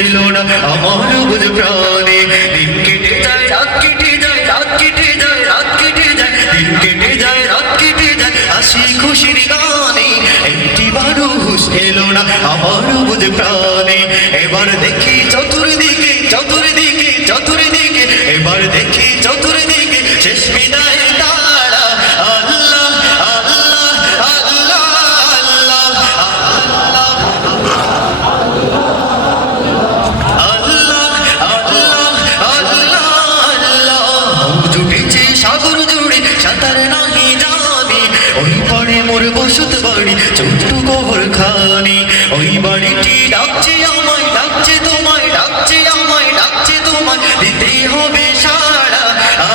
এলো না আমার বুঝ প্রাণে। দিন কেটে যায় রাত কেটে যায়, রাত কেটে যায় রাত কেটে যায়, দিন কেটে যায় রাত কেটে যায় হাসি খুশির গানে। একটিবারও হুঁশ এলো না আমার বুঝ প্রাণে। এবার দেখি চতুর্দিকে চতুর্দিকে চতুর্দিকে, এবার দেখি চতুর্দিকে শেষ বিদায় তারা। আল্লাহ আল্লাহ আল্লাহ আল্লাহ আল্লাহ আল্লাহ আল্লাহ আল্লাহ। জুটেছে সাগর জুড়ে সাঁতার নাহি জানি, ওই পাড়ে মোর বসত বাড়ি ছোট্ট কবর খানি। ওই বাড়িটি ডাকছে আমায়, ডাকছে তোমায়, ডাকছে আমায়, ডাকছে তোমায়, দিতে হবে সাড়া।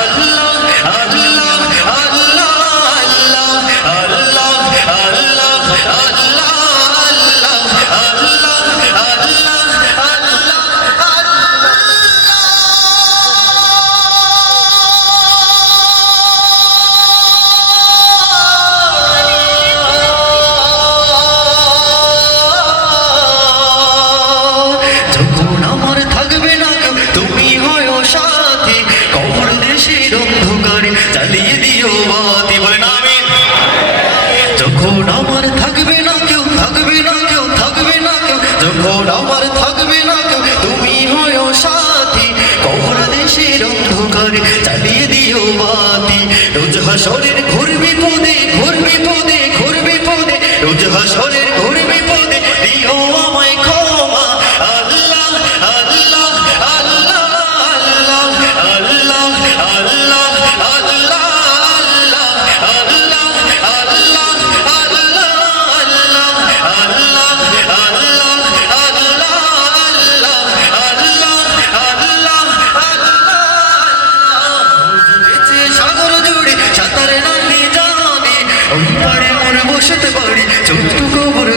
আল্লাহ আল্লাহ আল্লাহ আল্লাহ আল্লাহ আল্লাহ আল্লাহ আল্লাহ আল্লাহ যখন আমার থাকবে না কেউ তুমি হয় সাথী, কবর দেশের অন্ধকারে জ্বালিয়ে দিও বাতি। বলে না আমি। যখন আমার থাকবে না কেউ, থাকবে না কেউ, থাকবে না কেউ, যখন আমার থাকবে না কেউ তুমি হয় সাথী, কবর দেশের অন্ধকারে জ্বালিয়ে দিও বাতি। রোজ হাসরের ঘোর বিপদে, ঘোর বিপদে, ঘোর বিপদে, রোজ হাসরের ঘোর বিপদে দিও আমায় ক্ষমা। আল্লাহ আল্লাহ আল্লাহ আল্লাহ আল্লাহ আল্লাহ আল্লাহ আল্লাহ আল্লাহ আল্লাহ আল্লাহ আল্লাহ আল্লাহ আল্লাহ আল্লাহ আল্লাহ আল্লাহ। জুড়েছে সাগর জুড়ে সাঁতার নাহি জানি, ওই পাড়ে মোর বসত বাড়ি ছোট্ট কবর